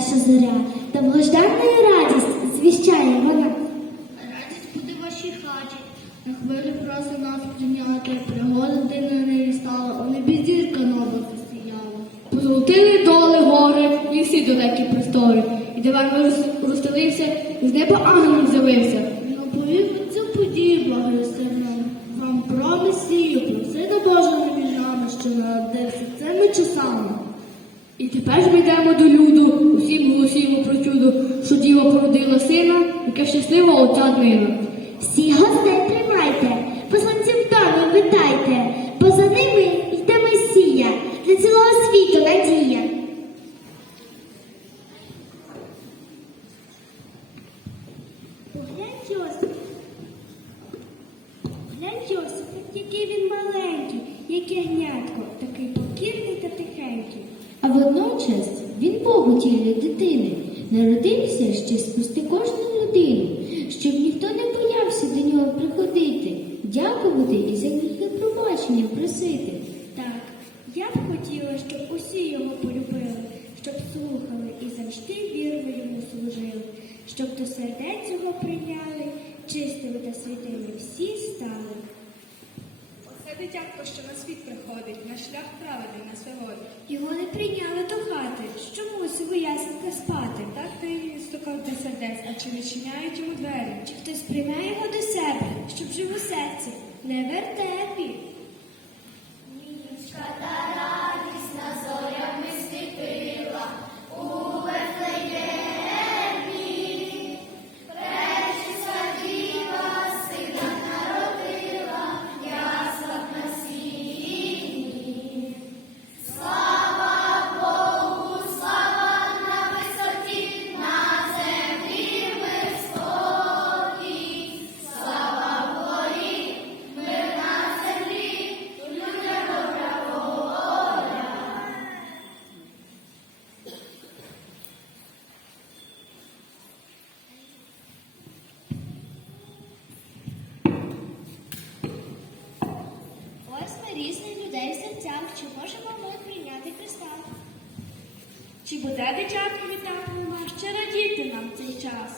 перша зоря, довгожданна радість звіщає вона. Радість буде в вашій хаті. На хвилі проси нас прийняти. Пригода дивна не стала, у небі зірка нова засіяла. Позолотили доли гори, і всі далекі простори. І диван роз- розстелився, і з неба ангел з'явився. Наповів цю подію благосердному. Вам про Месію, про Сина Божого нами, що народився цими часами. І тепер ж ми йдемо до люду, усім голосімо про чудо, що діва породила сина, яке щаслива отця днина. Всі гостей тримайте, посланців домі вітайте, бо за ними йде Месія, для цілого світу надія. Поглянь, Йосип. Який він маленький, як ягнятко, такий покірний та тихенький. А водночас він Бог у тілі дитини, народився ще спасти кожну людину, щоб ніхто не боявся до нього приходити, дякувати і за гріхи пробачення просити. Так, я б хотіла, щоб усі його полюбили, щоб слухали і завжди вірно йому служили, щоб до сердець його прийняли, чистими та святими всі стали. Дитятко, що на світ приходить, на шлях праведний на сьогодні. Його не прийняли до хати, що мусив у ясенка спати. Так ти стукав до сердець, а чи відчиняють йому двері? Чи хтось прийме його до себе, щоб жив у серці, не вертепі. Чи можемо ми прийняти Христа? Чи буде дитятко вітати нас, чи радіти нам цей час?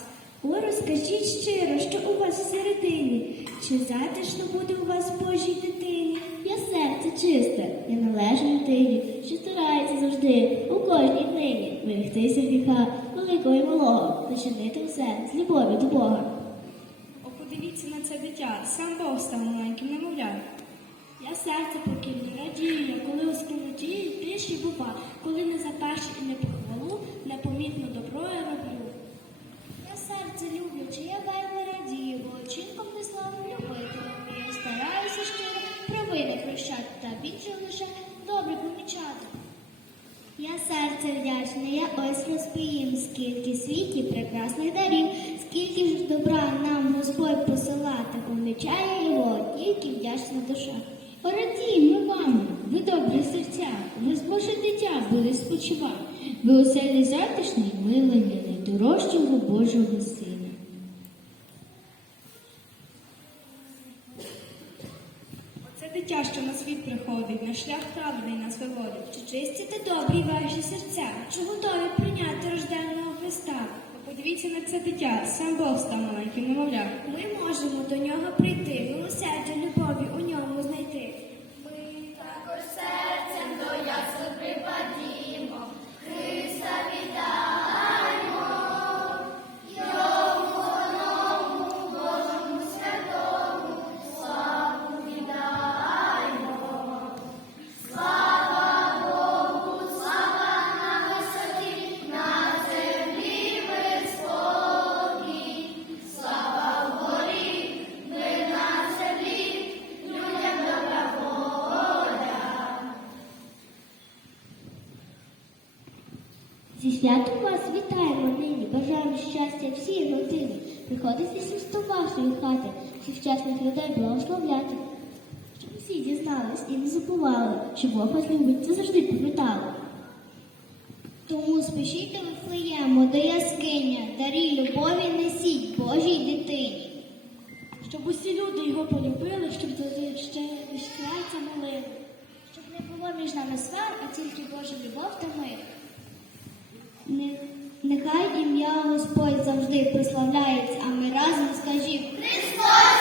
О, розкажіть щиро, що у вас всередині, чи затишно буде у вас Божій дитині? Я серце чисте, я належу людині, що старається завжди, у кожній днині, вирігтися гріха, великого і малого, начинити все з любові до Бога. О, подивіться на це дитя, сам Бог став маленьким немовлям. Я серце покірні радію, коли у спільноті більше бува, коли не за перше і не похвалу, непомітно добро я роблю. Я серце люблячи, я вельми радію, бо очинком не славу любити вмію. Стараюся щиро провини прощати, та більше лише добре помічати. Я серце вдячне, я ось розповім, скільки світі прекрасних дарів, скільки ж добра нам Господь посилати, помічає його, тільки вдячна душа. Порадіємо вами, ви добрі серця, з Боже дитя буде спочивати, ви оселі затишні, милені, найдорожчого Божого Сина. Оце дитя, що на світ приходить, на шлях праведний нас виводить. Чи чисті та добрі ваші серця, чи готові прийняти рожденного Христа? Подивіться на це дитя, сам Бог став маленьким немовлям. Ми можемо до нього прийти, милосердя любові у ньому знайти. Зі святом вас вітаємо нині, бажаємо щастя всій родині. Приходить сімсто вашої хати, всіх вчасних людей благословляти. Щоб всі дізнались і не забували, що Бог вас любить, це завжди пам'ятали. Тому спішіть до Вифлеєму, до яскиня, дарі любові несіть Божій дитині. Щоб усі люди його полюбили, щоб ще серця молили. Щоб не було між нами свар, а тільки Божа любов та мир. Не Нехай ім'я Господь завжди прославляється, а ми разом скажімо Христос